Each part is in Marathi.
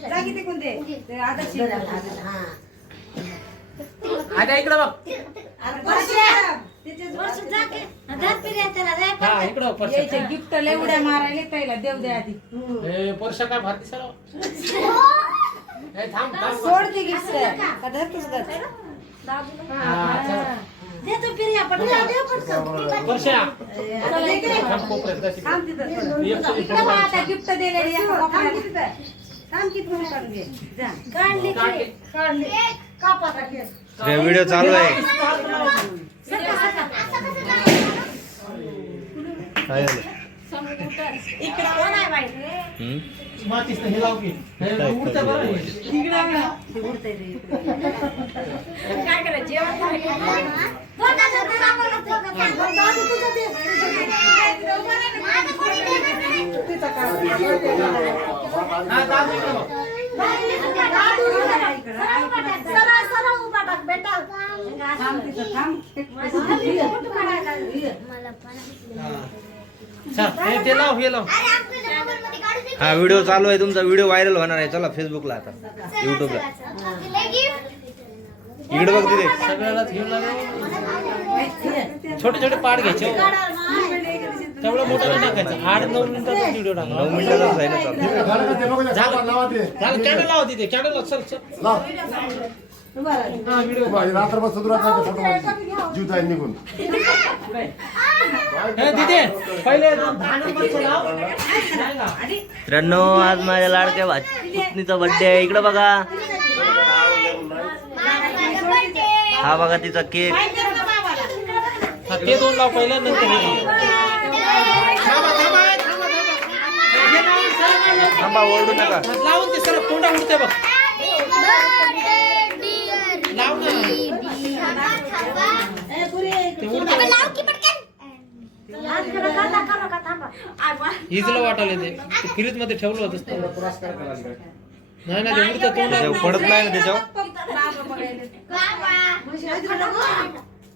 ते कोणते ते आदर्श हा, हा. आता इकडे बघ अरे. त्याच्याच हा. इकडे यायचे गिफ्ट लय उड्या मारायला पहिला देव द्या आधी हे पोरशा काय भारती सर थांब थांब सोड ती गिफ्ट का धरतोस हा, चला. आता दे. थांब कोपऱ्यात. थांब तिथं गिफ्ट दिलेली आहे. थांब की फोन घे जा काढली. काढली. केस. व्हिडिओ चालू आहे. काय झालं इकडं कोण आहे बाई? हम्म? मातीच हे लाव की हे उडतं बरं हे. ते उडतंय ते इकडं. काय करायचं जेवण. हा, हा. चल हे ते लाव हे लाव हा व्हिडिओ चालू आहे तुमचा व्हिडिओ व्हायरल होणार आहे. चला फेसबुकला आता युट्यूबला इकडे बघ तिथे. सगळ्यालाच घेऊन लागलो छोटे छोटे पाड घ्यायचे हो. तेवढं मोठं नाही टाकायचं. आठ नऊ मिनिटाचा व्हिडिओ नऊ टाका. मिनिटाचाच आहे ना चालू झालं झालं. कॅमेरा लावा तिथे. कॅमेरा लाव चल चल. व्हिडिओ रात्रभर सदुराचा फोटो जीव जाईल निघून तिथे पहिले दहा नंबरचं लाव नाही का? त्र्याण्णव आज माझ्या लाडक्या पुतणीचा बर्थडे आहे. इकडे बघा. हा बघा तिचा केक हा, ते दोन लाव पहिलं नंतर हे. थांबा हे ओरडू नका. लावून ते सरळ तोंडा उडते बघ. लाव ना. ते उडते. हिजलं ते. फ्रीजमध्ये ठेवलं होतं. नाही ना ते उडतं तोंडा पडत नाही ना त्याच्यावर.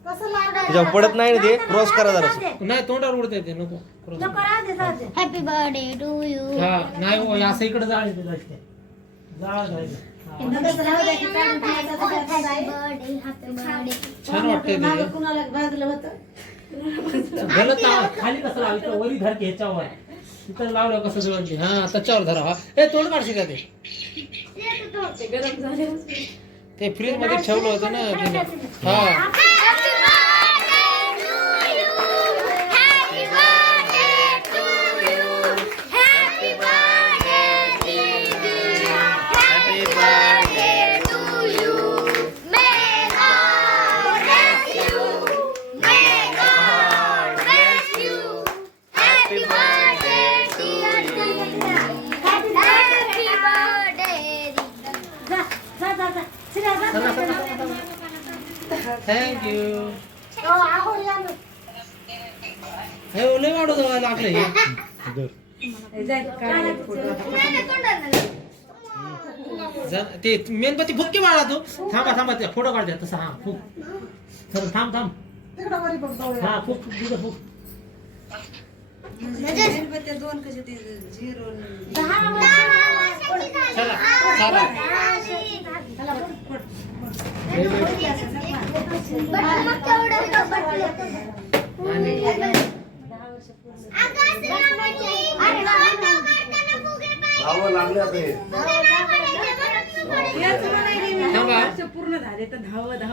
कसं लावणार? त्याच्यावर पडत नाही ना ते. क्रॉस करा जरा. नाही तोंडावर उडतंय ते नको. नको राहू दे, राहू दे. हॅपी बर्थडे टू यू हा नाही हो असं इकडे जाळा जायचं हा. नकोच राहू दे, की काढून टाकायचं, टाकायचं हॅपी आहे. बर्थडे हॅपी बर्थडे छान वाटतंय मागं ते. कुणाला होतं? गलत लावा खाली कसं लावायचं वरी धर की ह्याच्यावर. तिथं लावलं कसं हा त्याच्यावर धरा. हा. ए तोंड काढशी का ते? ते. फ्रीजमध्ये ठेवलं होतं ना तिने. हा. थँक्यू हो, आहो, या. हे ओले वाढू जावं लागलं हे. काढ ते मेणबत्ती फुक्की मारा तू. थांबा थांबा ते फोटो काढते तसा हा फुक चल थांब थांब. हा फुक फुक फुक दोन कसे ते झिरो. चला. चला. पूर्ण झाले तर वाटतं.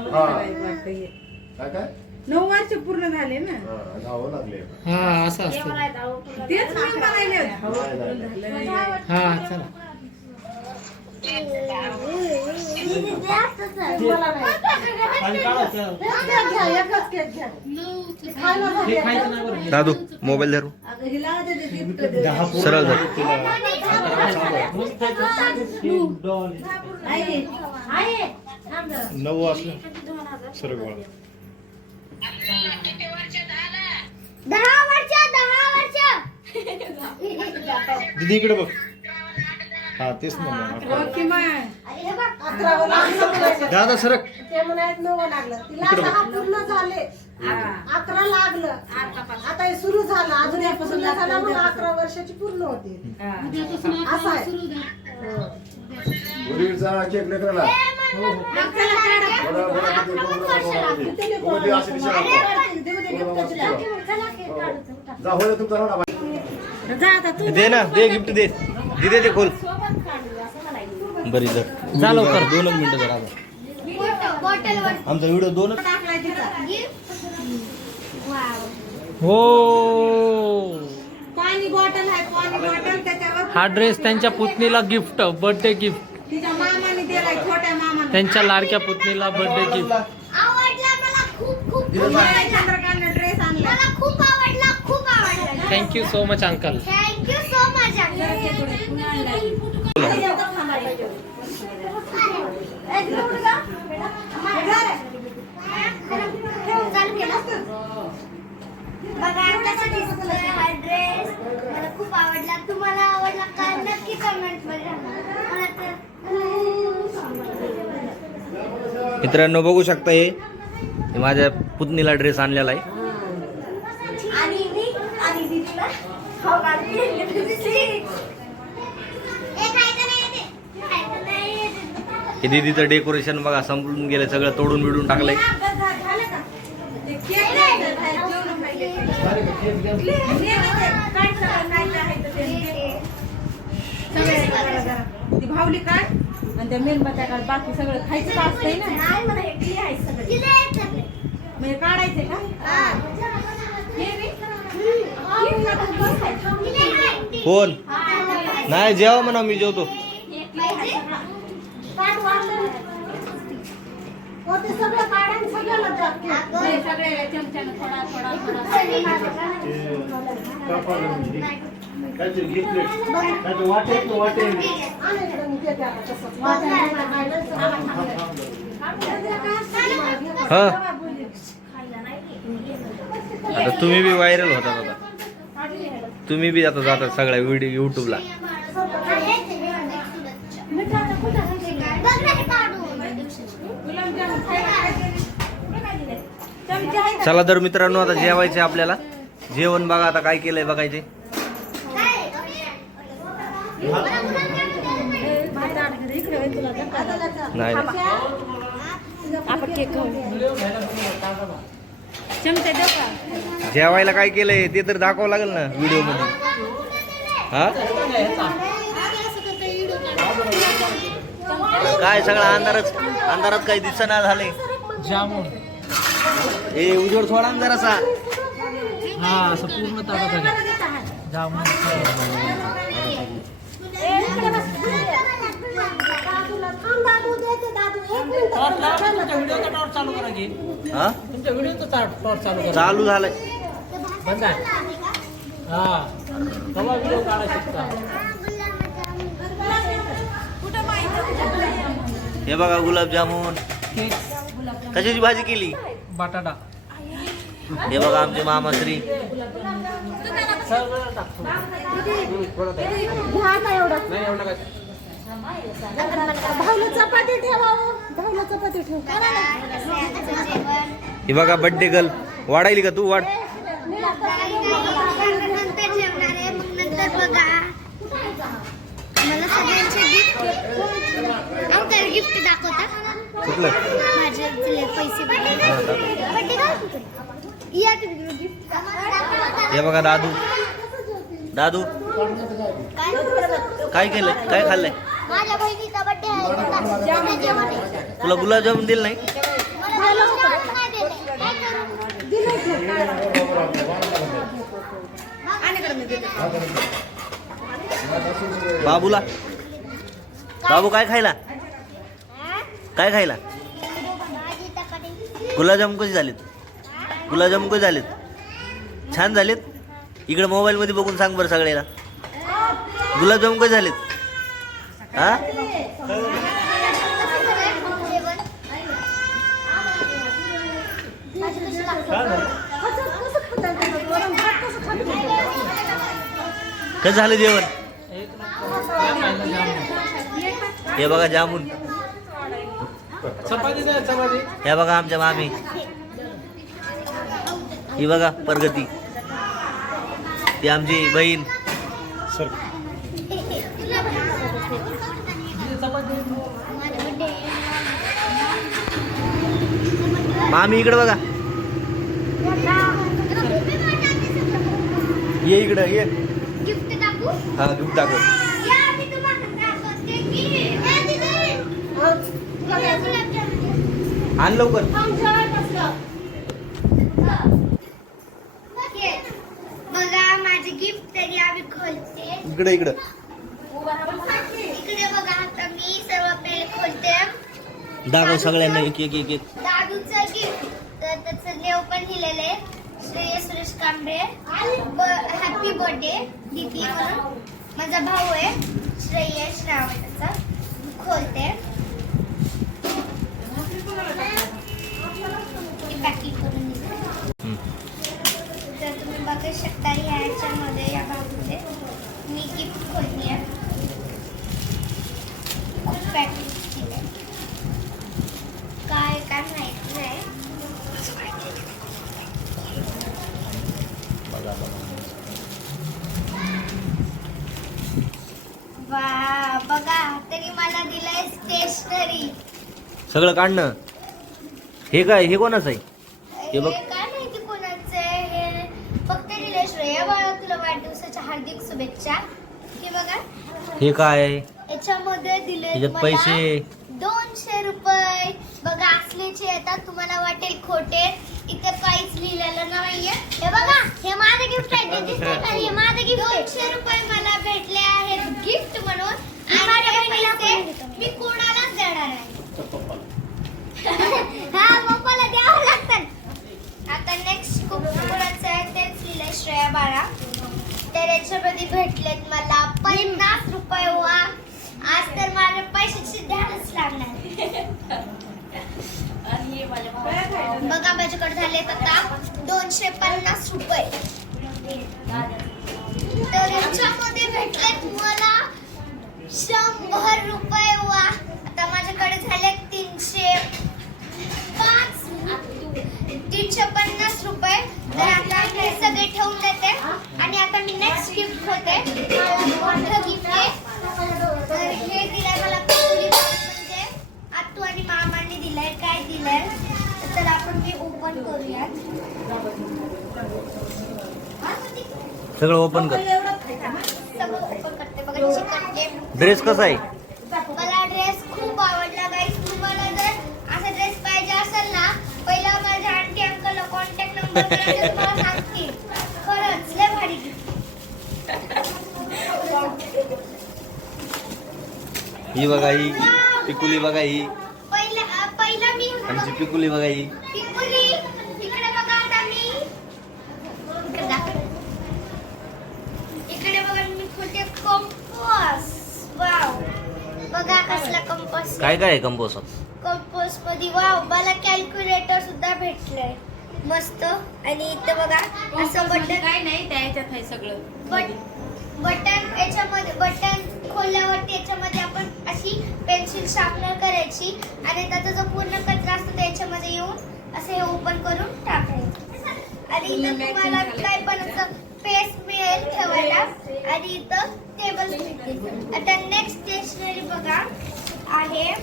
काय काय नऊ वर्ष पूर्ण झाले ना हा, धावं. लागले हा असं असतं तेच मी पूर्ण झालं हा चला. दादू मोबाईल धरू सरळ धर. हे. नऊ वाजता सरळ दहा वर्ष दहा वर्ष दिदी इकडे बघ हा तेच ना. दादा सरक. ते म्हणायत नवं लागलं. तिला दहा पूर्ण झाले. अकरा लागलं. आता हे सुरू झालं. अजून हे पूर्ण झालं मग अकरा वर्षाची पूर्ण होते. असं आहे. केक लेकराला जा तुमचा. दे ना दे गिफ्ट दे दे दे खोल. बरी जर जा लवकर. दोनच मिनिटं जर. आमचा व्हिडिओ दोनच. हो. पाणी बॉटल आहे पाणी बॉटल त्याच्यावर हा ड्रेस त्यांच्या पुतणीला गिफ्ट बर्थडे गिफ्ट. तिच्या मामाने दिलाय छोट्या मामाने. त्यांच्या लाडक्या पुतणीला बर्थडे गिफ्ट. आवडला मला खूप खूप चंद्रकांतने ड्रेस आणला मला खूप आवडला खूप आवडला. Thank you so much uncle thank you so much बघा कसा दिसतोय हा ड्रेस मला खूप आवडला. तुम्हाला आवडला का? नक्की कमेंटमध्ये मला तर मित्रांनो बघू शकता हे. माझ्या पुतणीला ड्रेस आणलेला आहे आणि मी आणि दीदीला खाऊ घालते. ए, खायचं नाही ते. खायचं नाही ते. हे दीदीचं डेकोरेशन बघा संपून गेलं सगळं तोडून बिडून टाकलंय भावली काढ आणि त्या मेणबत्त्या काढ बाकी सगळं खायचं असतंय ना हे. म्हणजे काढायचे का. कोण नाही जेवा म्हणा मी जेवतो पाहिजे? काढ वाढलं. हो, ते सगळं काढ आणि सगळ्याला द्या केक. अगं, काहीतरी gift plate. काहीतरी वाटेल ना, वाटेल. हा आता तुम्ही बी व्हायरल होतात आता तुम्ही बी आता जातात सगळ्या व्हिडिओ युट्यूबला बघ ना हे काढून. गुलाबजामुन खायला खायचे. चमचे आहे का? चला तर मित्रांनो आता जेवायचे आपल्याला. जेवण बघा आता काय केलंय बघायचे. नाही. जेवायला काय केलंय ते तर दाखवावं लागेल ना व्हिडिओमध्ये हा? काय सगळं अंधारच अंधारात काही दिसना झाले जामून. ए उजवड थोडा ना जरासा. हा असं पूर्ण ताटात आहे. जामून दादूला थांब दादू देते दादू. एक मिनिट टॉर्च लावा ना, तुमच्या व्हिडिओचा टॉर्च चालू हा झालंय. बंद आहे. हा. तेव्हा व्हिडिओ काढा शकता हे बघा गुलाबजामुन. कशाची भाजी केली? बटाटा. हे बघा आमचे मामाश्री. सगळं टाकतो घ्या आता एवढं नाही एवढं काय भावलं चपाती ठेवा. भावलं चपाती ठेव हे बघा बड्डे गर्ल वाढायली का तू? वाढ नंतर जेवणार आहे मग नंतर बघा गिफ्ट अंकल गिफ्ट दाखवता. कुठलं? माझे पैसे हे बघा दादू. दादू. काय केलंय? काय खाल्लंय? माझ्या बहिणीचा. तुला गुलाबजामुन दिलं नाही? बाबूला. बाबू काय खायला? काय खायला? गुलाबजाम कसे झालेत? गुलाबजाम कसे झालेत? छान झालेत? इकडे मोबाईलमध्ये बघून सांग बरं सगळ्याला. गुलाबजाम कसे झालेत? हा? कसं झालं जेवण? हे बघा जामून. चपाती द्या चपाती. हे बघा आमच्या मामी. ही बघा प्रगती. ती आमची बहीण. मामी इकडे बघा. ये इकडं ये. हा दूध टाकू या मी तुम्हाला दाखवते की ए, दीदी. तुला गुलाबजाम. आण लवकर. बघा माझे गिफ्ट तरी आम्ही खोलते. इकडे इकडं. इकडे बघा आता मी सर्व पहिले खोलते. दाखव सगळ्यांना एक एक एक एक. दादूचं गिफ्ट तर त्याचं नेव पण लिहिलेलं आहे. श्रेयस सुरेश कांबळे. हॅपी बर्थडे दीदी म्हणून. माझा भाऊ आहे. श्रेयस नाव आहे त्याचं. खोलते पॅकिंग करून दिली हम्म. तर शकता ह्याच्यामध्ये या भागमध्ये. मी गिफ्ट खोलली आहे. खूप केली. आहे काय काय माहीत नाही. वा बघा तरी मला दिलंय स्टेशनरी सगळं काढणं. हे काय हे कोणाचं आहे? हे बघ. काय माहिती कोणाचं आहे हे फक्त दिलंय श्रेया बाळा तुला वाढदिवसाच्या हार्दिक शुभेच्छा हे बघा हे काय? आहे याच्यामध्ये दिले याच्यात पैसे? दोनशे रुपये. बघा असलेचे येतात तुम्हाला वाटेल खोटे. इथे काहीच लिहिलेलं नाहीये. हे बघा हे माझं गिफ्ट आहे ते दिसतंय का? हे माझं गिफ्ट दोनशे रुपये मला भेटले आहेत गिफ्ट म्हणून. आणि हे पैसे मी कोणालाच देणार नाही. हा पप्पाला द्यावं लागतात आता नेक्स्ट खूप कोणाचं आहे तेच लिहिलंय श्रेया बाळा. तर याच्यामध्ये भेटलेत मला. पन्नास रुपये वा आज तर माझ्या पैशाची द्यायलाच लागणार बघा माझ्याकडे झालेत आता दोनशे पन्नास रुपये. तर याच्यामध्ये भेटलेत मला शंभर रुपये वा. आता माझ्याकडे झाले तीनशे पाच तीनशे पन्नास रुपये. तर आता हे सगळे ठेवून देते आणि आता मी नेक्स्ट गिफ्ट होते तर आपण ते ओपन करूयात. सगळं ओपन कर. सगळं ओपन करते. बघा चिकन टेप ड्रेस कसा आहे? मला ड्रेस खूप आवडला गाईस तुम्हाला जर असा ड्रेस पाहिजे असेल ना पहिला माझ्या आंटी अंकलला कॉन्टॅक्ट नंबर तुम्हाला सांगतील. खरंच लय भारी ही बघा ही पिकुली बघा ही पहिला अं, पहिला मी आमची पिकुली बघा ही पिकुली इकडे बघा आता मी इकडे दाखव. इकडे बघा मी खोटे कंपोस वाव बघा कसला कंपोस काय काय आहे कंपोस्ट कंपोस्टमध्ये वाव मला कॅल्क्युलेटर सुद्धा भेटलंय. मस्त. आणि इथं बघा असं बटन काय नाही त्या ह्याच्यात आहे सगळं. बट बटन याच्यामध्ये बटन खोलल्यावरती याच्यामध्ये आपण अशी पेन्सिल शार्पनर करायची आणि त्याचा जो पूर्ण कचरा असतो तो याच्यामध्ये येऊन असं हे ओपन करून टाकायचं. आणि इथं तुम्हाला काय पण असं पेस मिळेल ठेवायला. आणि इथं टेबल मिळतील आता नेक्स्ट स्टेशनरी बघा. आहे.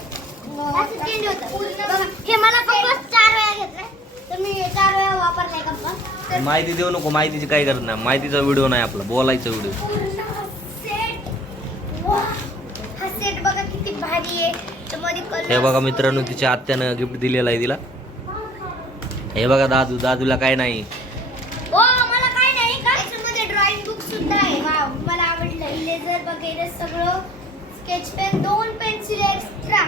पूर्ण हे मला कंपास चार वेळा घेतलाय. तर मी चार वेळा वापरलाय कंपास तर माहिती देऊ नको माहितीची काय करत नाही. माहितीचा व्हिडिओ नाही आपला बोलायचा व्हिडिओ पूर्ण सेट वा हा सेट बघा किती भारी आहे त्यामध्ये हे बघा मित्रांनो तिच्या आत्यानं गिफ्ट दिलेलं आहे तिला. हे बघा दादू दादूला काय नाही. ओ मला काय नाही का? याच्यामध्ये ड्रॉइंग बुक सुद्धा आहे. वाव मला आवडलं. इलेझर वगैरे सगळं. स्केच पेन दोन पेन्सिल एक्स्ट्रा